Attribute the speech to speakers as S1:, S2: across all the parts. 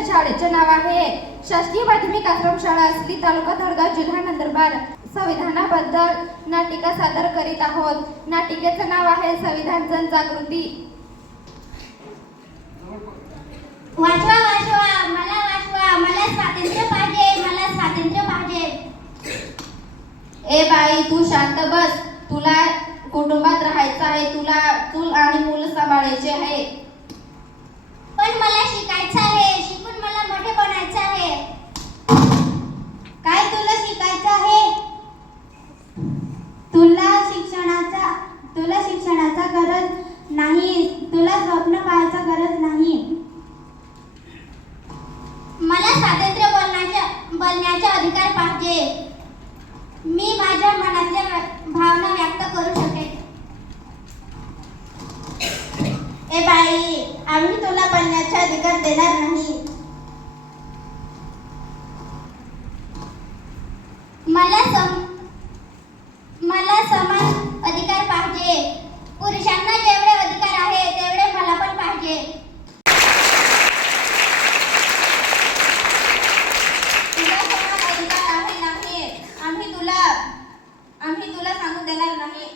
S1: आमच्या शाळेचे नाव आहे. शासकीय प्राथमिक आश्रमशाळा असली तालुका धडगाव जिल्हा नंदुरबार. संविधानाबद्दल नाटिका सादर करीत आहोत. नाटिकेचं नाव आहे संविधान जनजागृती.
S2: वाचवा वाचवा मला वाचवा मला स्वातंत्र्य पाहिजे मला स्वातंत्र्य पाहिजे.
S1: ए बाई तू शांत बस. तुला कुटुंबात राहायचं आहे तुला चूल आणि मुलं सांभाळायचे आहे
S2: पण मला शिकायचं आहे शिकून मला मोठे बनायचं आहे काय तुला शिकायचं आहे तुला शिक्षणाचा तुला शिक्षणाचा गरज नाही तुला स्वप्न पाहायचा गरज नाही मला स्वातंत्र्य बोलण्याचा अधिकार पाहिजे. मी माझ्या मनातल्या भावना व्यक्त करू शकेन. ए बाई आम्ही तुला बोलण्याचा अधिकार देणार नाही मला सम मला समान अधिकार पाहिजे पुरुषांना जेवढे अधिकार आहे तेवढे मला पण पाहिजे
S1: तुला समान अधिकार आहे नाही आम्ही तुला आम्ही तुला सांगू देणार नाही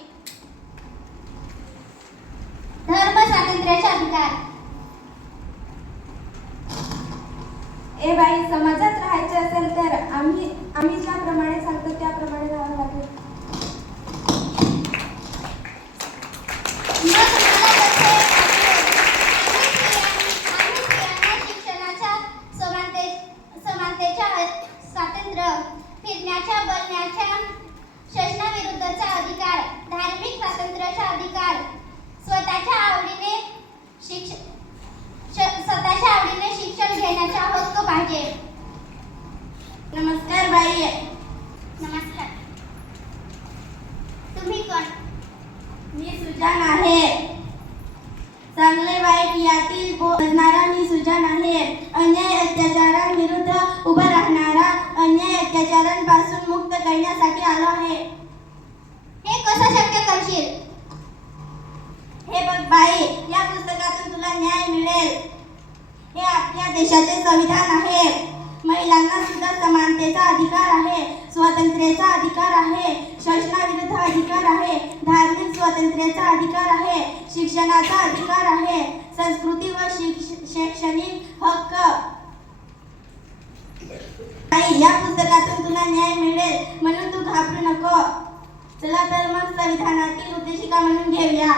S2: धर्म स्वातंत्र्याचा अधिकार
S1: ए बाई समाजात राहायचे असेल तर आम्ही आम्ही ज्याप्रमाणे सांगतो त्याप्रमाणे राहावं लागेल.
S2: शिक्षणाच्या समानते समानतेच्या स्वातंत्र्य फिरण्याच्या बोलण्याच्या शासनाविरुद्धचा अधिकार धार्मिक स्वातंत्र्याचा अधिकार
S1: सुजान आहे. चांगले वाईट यातील बोलणारा मी सुजान आहे. अन्याय अत्याचारांविरुद्ध उभा राहणारा अन्याय अत्याचारांपासून मुक्त करण्यासाठी आलो आहे.
S2: हे कसं शक्य करशील?
S1: हे बघ बाई या पुस्तकातून तुला न्याय मिळेल. हे आपल्या देशाचे संविधान आहे. महिलांना सुद्धा समानतेचा अधिकार आहे. स्वातंत्र्याचा अधिकार आहे. शासनाविरुद्ध अधिकार आहे. धार्मिक स्वातंत्र्याचा अधिकार आहे. शिक्षणाचा अधिकार आहे. संस्कृती व शैक्षणिक हक्क. या पुस्तकातून तुला न्याय मिळेल. म्हणून तू घाबरू नको. चला तर मग संविधानातील उद्देशिका म्हणून घेऊया.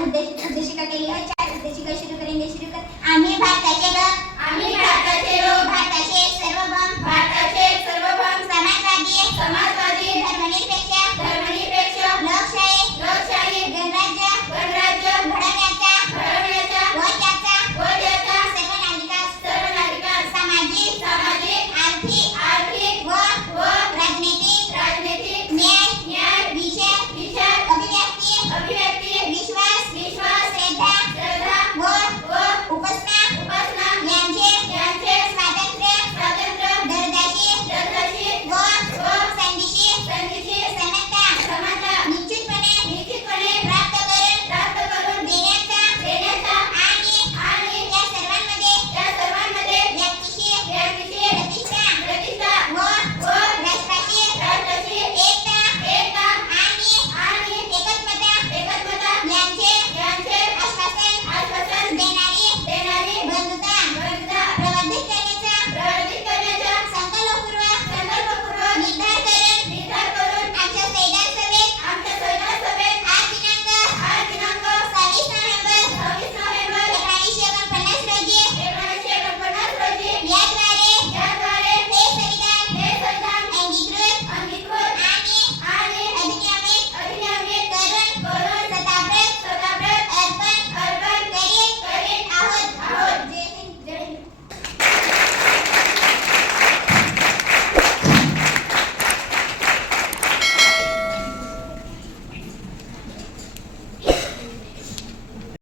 S2: उद्देशिका केली आहे. चार उद्देशिका सुरू करेंगे. सुरू कर. आम्ही भारताचे लोक. आम्ही भारताचे लोक. भारताचे सर्व Satanás